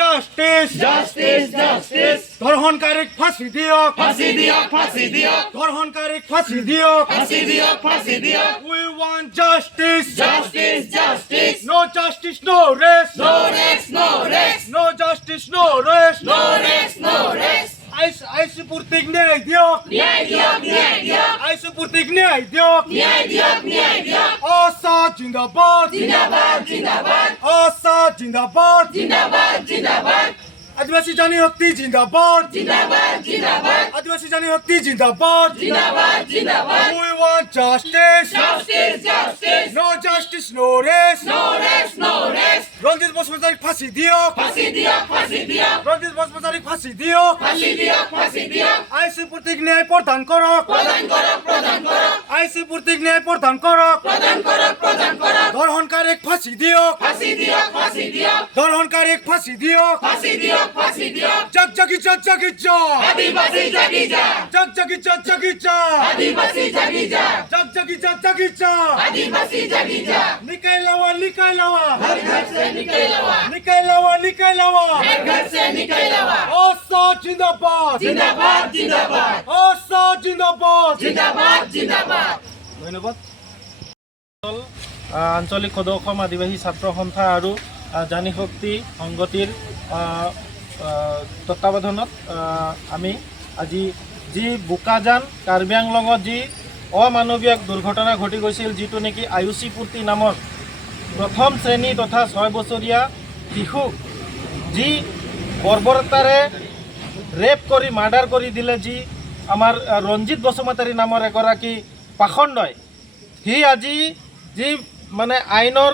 justice, justice, justice. ধর্ষণকারীক ফাঁসি দিয়ক, ফাঁসি দিয়ক, ফাঁসি দিয়ক, ধর্ষণকারীক ফাঁসি দিয়ক, ফাঁসি দিয়ক, ফাঁসি দিয়ক। We want justice, Justice, justice. no justice, no rest, No rest, no rest. no justice, no rest. No rest, no rest. আইসি প্রতীক ন্যায় দিয়ক, ন্যায় দিয়ক, ন্যায় দিয়ক, আইসি প্রতীক ন্যায় দিয়ক, ন্যায় দিয়ক, ন্যায় দিয়ক। আশা জিন্দাবাদ, জিন্দাবাদ, জিন্দাবাদ, আশা জিন্দাবাদ, জিন্দাবাদ, জিন্দাবাদ, আদিবাসী জানি শক্তি জিন্দাবাদ, জিন্দাবাদ, জিন্দাবাদ, আদিবাসী জানি শক্তি জিন্দাবাদ। জিন্দাবাদ, জিন্দাবাদ। We want justice, Justice, justice. no justice, no rest. No rest, no rest. রঞ্জিত বসুমতারীক ফাঁসি দিয়ক, ফাঁসি দিয়ক, ফাঁসি দিয়ক, রঞ্জিত বসুমতারীক ফাঁসি দিয়ক, ফাঁসি দিয়ক, ফাঁসি দিয়ক। আইসি প্রতীক ন্যায় প্রদান করক, প্রদান করক, প্রদান করক, আইসি প্রতীক ন্যায় প্রদান করক, প্রদান করক, প্রদান করক। ধর্ষণকারীক ফাঁসি দিয়ক, ফাঁসি দিয়ক, ফাঁসি দিয়ক, ধর্ষণকারীক ফাঁসি দিয়ক। ফাঁসি দিয়ক, ফাঁসি দিয়ক। জগজগি জগজগি জগ, আদিবাসী জাগি যা, জগজগি জগজগি জগ, আদিবাসী জাগি যা, জগজগি জগজগি জগ। आदिवासी जागी जा। নিকাইলাওয়া নিকাইলাওয়া, हर घर से निकलवा, নিকাইলাওয়া নিকাইলাওয়া। हर घर से निकलवा। আশা জিন্দাবাদ, जिंदाबाद, जिंदाबाद, আশা জিন্দাবাদ। जिंदाबाद, जिंदाबाद। ধন্যবাদ। আঞ্চলিক সদৌ অসম আদিবাসী ছাত্ৰ সন্থা আৰু জানি শক্তি সংগতিৰ তত্বাৱধানত আমি আজি যি বোকাজান কাৰ্বি আংলঙত যি অমানৱীয় দুৰ্ঘটনা ঘটি গৈছিল, যিটো নেকি আয়ুষী পূৰ্তি নামৰ প্ৰথম শ্ৰেণী তথা 6 বছৰীয়া শিশুক যি বৰ্বৰতাৰে ৰেপ কৰি মাৰ্ডাৰ কৰি দিলে, যি আমাৰ ৰঞ্জিত বসুমতাৰী নামৰ এগৰাকী পাখণ্ডই, সি আজি যি মানে আইনৰ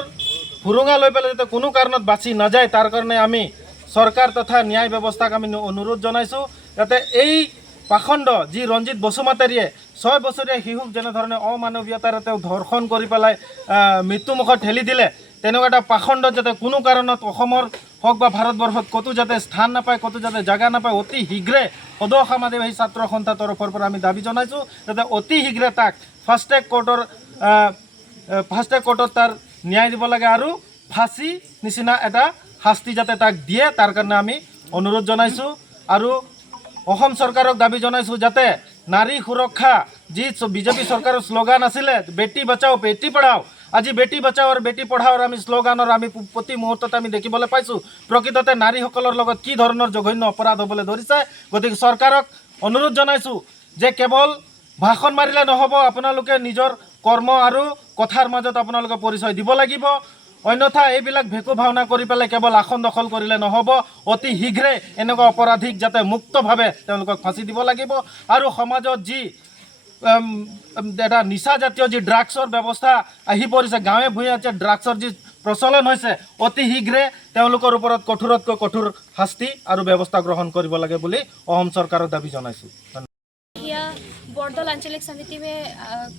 সুৰুঙা লৈ পেলাই যাতে কোনো কাৰণত বাচি নাযায়, তাৰ কাৰণে আমি চৰকাৰ তথা ন্যায় ব্যৱস্থাক আমি অনুৰোধ জনাইছোঁ যাতে এই পাখণ্ড যি ৰঞ্জিত বসুমতাৰীয়ে 6 বছৰীয়া শিশুক যেনেধৰণে অমানৱীয়তাৰে তেওঁ ধৰ্ষণ কৰি পেলাই মৃত্যুমুখত ঠেলি দিলে, তেনেকুৱা এটা পাখণ্ড যাতে কোনো কাৰণত অসমৰ হওক বা ভাৰতবৰ্ষত ক'তো যাতে স্থান নাপায়, ক'তো যাতে জাগা নাপায়, অতি শীঘ্ৰে সদৌ অসম আদিবাসী ছাত্ৰ সন্থাৰ তৰফৰ পৰা আমি দাবী জনাইছোঁ যাতে অতি শীঘ্ৰে তাক ফাষ্ট ট্ৰেক কোৰ্টত তাৰ ন্যায় দিব লাগে আৰু ফাঁচি নিচিনা এটা শাস্তি যাতে তাক দিয়ে, তাৰ কাৰণে আমি অনুৰোধ জনাইছোঁ। আৰু অসম চৰকাৰক দাবী জনাইছোঁ যাতে নাৰী সুৰক্ষা যি বিজেপি চৰকাৰৰ শ্লোগান আছিলে বেটি বচাও বেটি পঢ়াও, আজি বেটি বচাও আৰু বেটি পঢ়াওৰ আমি শ্লোগানৰ আমি প্ৰতি মুহূৰ্ততে আমি দেখিবলৈ পাইছোঁ প্ৰকৃততে নাৰীসকলৰ লগত কি ধৰণৰ জঘন্য অপৰাধ হ'বলৈ ধৰিছে। গতিকে চৰকাৰক অনুৰোধ জনাইছোঁ যে কেৱল ভাষণ মাৰিলে নহ'ব, আপোনালোকে নিজৰ কৰ্ম আৰু কথাৰ মাজত আপোনালোকে পৰিচয় দিব লাগিব, অন্যথা এইবিলাক ভেকু ভাওনা কৰি পেলাই কেৱল আসন দখল কৰিলে নহ'ব, অতি শীঘ্ৰে এনেকুৱা অপৰাধীক যাতে মুক্তভাৱে তেওঁলোকক ফাঁচি দিব লাগিব। আৰু সমাজত যি এটা নিচাজাতীয় যি ড্ৰাগছৰ ব্যৱস্থা আহি পৰিছে, গাঁৱে ভূঞে যে ড্ৰাগছৰ যি প্ৰচলন হৈছে, অতি শীঘ্ৰে তেওঁলোকৰ ওপৰত কঠোৰতকৈ কঠোৰ শাস্তি আৰু ব্যৱস্থা গ্ৰহণ কৰিব লাগে বুলি অসম চৰকাৰক দাবী জনাইছোঁ। बोरदल आंचलिक समिति में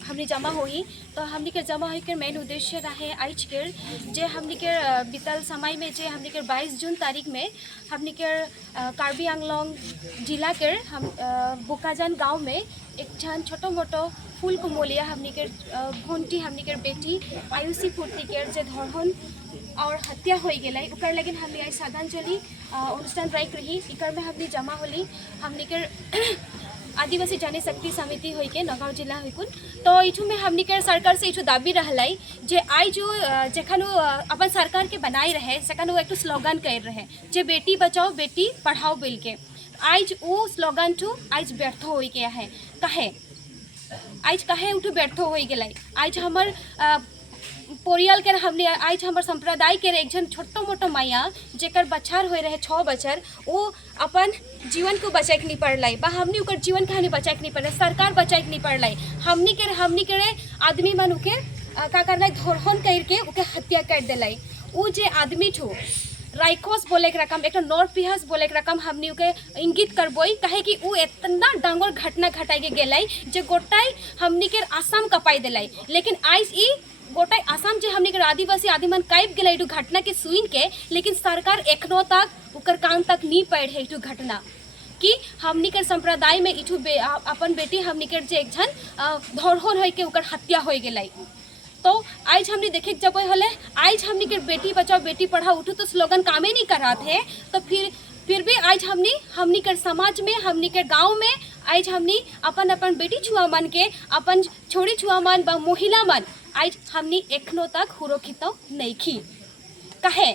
हमने जमा हुई, तो हमने के जमा होकर मेन उद्देश्य रहे आज के जे हमने के बीतल समय में जे हमने के 22 जून तारीख में हमने के कार्बी आंगलोंग जिला के हम बोकाजान गांव में एक छन छोटो मोटो फूल कुमोलिया हमने के भोंटी हमने के बेटी आयुषी पूर्ति के जे धर्षण और हत्या हो गए उकर लेकिन हमने आज श्रद्धांजलि अनुष्ठान राइक रही इकर में हमने जमा होली हमने के आदिवासी जानी शक्ति समिति हो के नगाँव जिला हुकुन। तो इठू में हमने के सरकार से इठू दाबी रहलाई जे आई जो जखन अपन सरकार के बनाए रहे सखन वो एक स्लोगन कर रहे जे बेटी बचाओ बेटी पढ़ाओ बिल के आज वो स्लोगन ठू आज व्यर्थ हो गया है। कहे उठू व्यर्थ हो गए आज हमार परियाल के हमने आज हमारे संप्रदाय के एक जन छोटो मोटो मैया जेकर बच्चार हो रहे 6 बच्चर वो अपन जीवन को बचाए के नहीं पड़ लाई बा हमने उकर जीवन कहानी बचाए के नहीं पड़ सरकार बचाए के नहीं पड़ लाई हमने के आदमी मन उके का करना धर्षण करके उके हत्या कर दिलाई। वो जे आदमी ठो राइकोस बोले के रकम एक नॉर्थ पिहास बोले के रकम हमने उके इंगित करबोई कहे कि वो इतना डांगोर घटना घटाई के गेलाई जे गोटाई हमने के आसाम कपाई दिलाई। लेकिन आज ई गोटाई आसाम जे हमने के आदिवासी आदिमन काइब गए घटना के सुन के, लेकिन सरकार एखनो तक उकर कान तक नहीं पड़ है इठू घटना कि हमने के संप्रदाय में इठू अपन बेटी हमने के जे एक जन धर्षण हो के उकर हत्या हो गई। तो आज हमने देखे जब हले आज हमने के बेटी बचाओ बेटी पढ़ाओ उठो तो स्लोगन काम ही नहीं कर रहा थे, तो फिर भी आज हमनी के समाज में हमनी के गांव में आज हमनी अपन बेटी छुआ मन के अपन छोड़ी छुआ मन बा महिला मन आज हमनी एखनो तक सुरक्षित नहीं खी कहे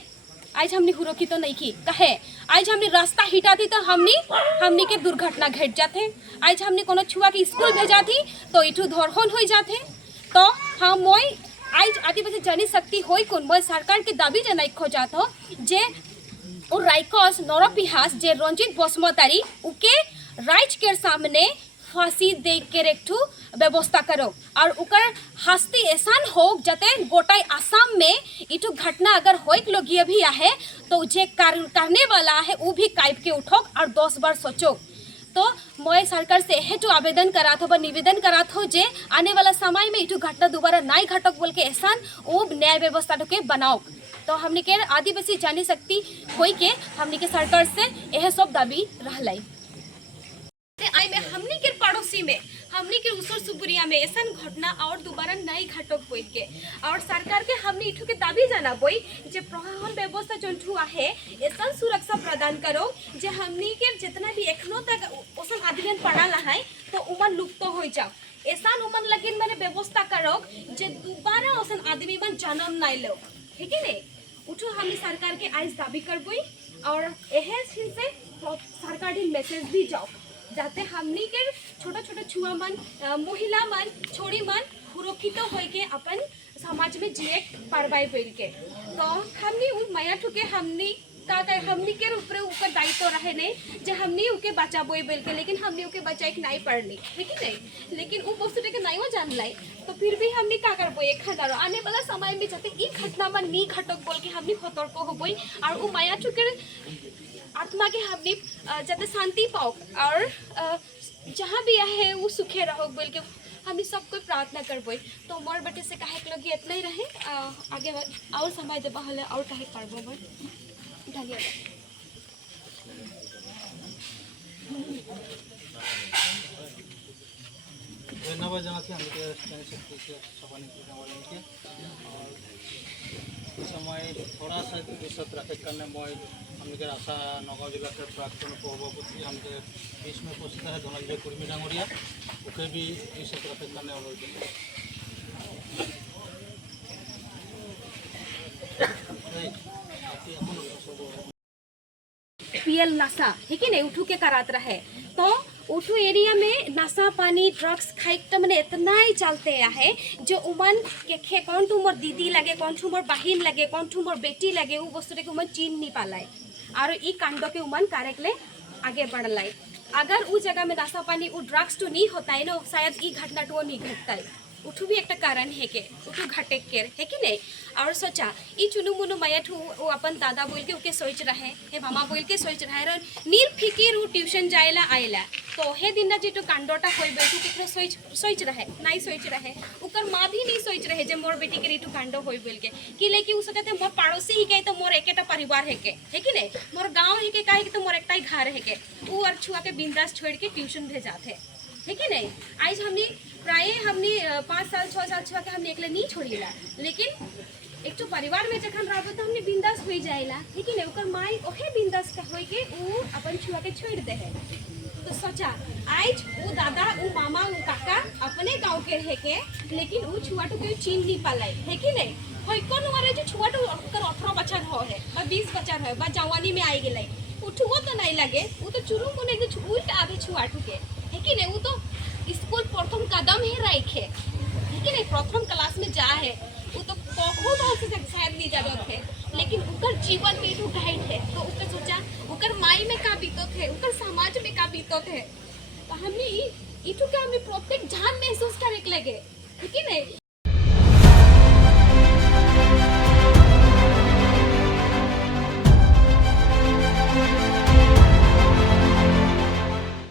आज हमने सुरक्षित नहीं की कहे आज हमने रास्ता हिटाती तो हमनी के दुर्घटना घट जाते। आज हमने कोनो छुआ के स्कूल भेजा थी तो इठू धरहन हो जाते। तो हम मोई आज आदिवासी जानी सकती होई कोन मोई सरकार के दाबी जनाई खोजात हो जे और राइकस नरपिहास जे रंजीत बसुमतारी उके राइज के सामने फांसी दे के रेखू व्यवस्था करो और उकर हस्ती ऐसा हो जाते गोटाई आसाम में इटू घटना अगर होइक लोग भी आहे तो जे करने वाला है वो भी कायप के उठोक और 10 बार सोचो। तो मैं सरकार से हेतु आवेदन करात हो निवेदन करात हो जे आने वाला समय में इटू घटना दोबारा नहीं घटक बोल के ऐसा वो न्याय व्यवस्था के बनाओ। तो हमने के आदिवासी जानी सकती होई के हमने के सरकार से यह सब दाबी रहलाई आई में हमनी के पड़ोसी में हमनी के उसर सुबुरिया में ऐसा घटना और दोबारा नहीं घटक होई के और सरकार के हमनी इठू के दाबी जाना बोई जे प्रशासन व्यवस्था जोंठू आहे ऐसा सुरक्षा प्रदान करो जे हमनी के जितना भी एखनो तक ओसन आदमी पड़ा है तो उमन लुप्त हो जाओ ऐसा उमन लगिन माने व्यवस्था करो जे दोबारा ओसन आदमी मन जन्म नहीं लो ठीक है ने उठू हमनी सरकार के आज दाबी करबोई और एहे से सरकार दी मैसेज भी जाओ जाते हमनी के छोटा छोटा छुआ मन महिला मन छोड़ी मन सुरक्षित होई के अपन समाज में जिए पारबाई बोल के। तो हमनी उ माया ठुके हमनी का हमनी के ऊपर दायित्व रहे नहीं जे हमनी उके बचाबोई बोल के लेकिन हमनी उके बचाए के नहीं पड़नी ठीक है नहीं लेकिन वो वस्तु के नहीं वो जान लाई तो फिर भी हमनी का करबो एक हजार आने वाला समय में जाते ई घटना में नी घटक बोल के हमनी सतर्क होबोई और उ माया ठुके आत्मा के हमने जाते शांति पाओ और जहाँ भी है वो सुखे रहो बोल के हम सब कोई प्रार्थना करबो। तो मोर बेटे से कहे के लगी इतना ही रहे आगे और समय देबा हले और कहे करबो मोर धन्यवाद। धन्यवाद জানাচ্ছি আমাকে জানি सकती है सवानी के हमारे के और इस समय थोड़ा सा विशेष रखे करने मैं हमके आशा नगाँव जिला के प्राक्तन सभापति हमके बीच में उपस्थित है धनंजय कुर्मी डांगरिया उसे भी विशेष रखे करने अनुरोध पीएल नशा ठीक है नहीं उठू के करात रहे तो उठू एरिया में नशा पानी ड्रग्स खाई तो मैंने इतना ही चलते है जो उमन के खे कौन ठू मोर दीदी लगे कौन ठू मोर बहन लगे कौन ठू मोर बेटी लगे वो वस्तु के उमन चीन नहीं पालाए और ई कांड के उमन कार्य ले आगे बढ़लाए। अगर उस जगह में नशा पानी वो ड्रग्स तो नहीं होता है ना शायद ई घटना तो नहीं घटता है उठू भी एक कारण है के उठू घटे के है कि नहीं। और सोचा ई चुनु मुनु माया ठू वो अपन दादा बोल के उके सोच रहे हे मामा बोल के सोच रहे निर्फिकिर वो ट्यूशन जाएला आएला तो हे दिन ना जीटू कांडोटा होई बेटू कितरो सोच रहे नहीं सोच रहे उकर माँ भी नहीं सोच रहे जे मोर बेटी के रीटू कांडो होई बोल के कि लेकिन उस कहते मोर पड़ोसी ही कहे तो मोर एकेटा परिवार है के है कि नहीं मोर गाँव है के कहे तो मोर एकटा घर है के वो और छुआ के बिंदास छोड़ के ट्यूशन भेजाते है कि नहीं। आज हमने 5 साल 6 साल छुआ के हमने एकले नहीं छोड़ीला लेकिन एक तो परिवार में जखन रहबो तो हमने बिंदास हो जाएला लेकिन ओकर माई ओहे बिंदास का होई के उ अपन छुआ के छोड़ दे है। तो सोचा आज वो दादा वो मामा वो काका अपने गांव के रह के लेकिन वो छुआ तो कोई चीन नहीं पालाई है कि नहीं होई कोन वाले जो छुआ तो ओकर 18 बच्चा हो है बा 20 बच्चा है बा जवानी में आई गेलै उठुओ तो नहीं लगे वो तो चुरू को नहीं तो उल्ट आधे छुआ ठुके है कि नहीं। वो तो स्कूल प्रथम कदम ही रखे है कि नहीं प्रथम क्लास में जा है वो तो बहुत से शायद नहीं जरूरत है लेकिन उकर जीवन में जो गाइड है तो उसने सोचा उकर माई में का बीतत है उकर समाज में का बीतत है तो हमने इटू का हमने प्रत्येक जान महसूस करे लगे है कि नहीं।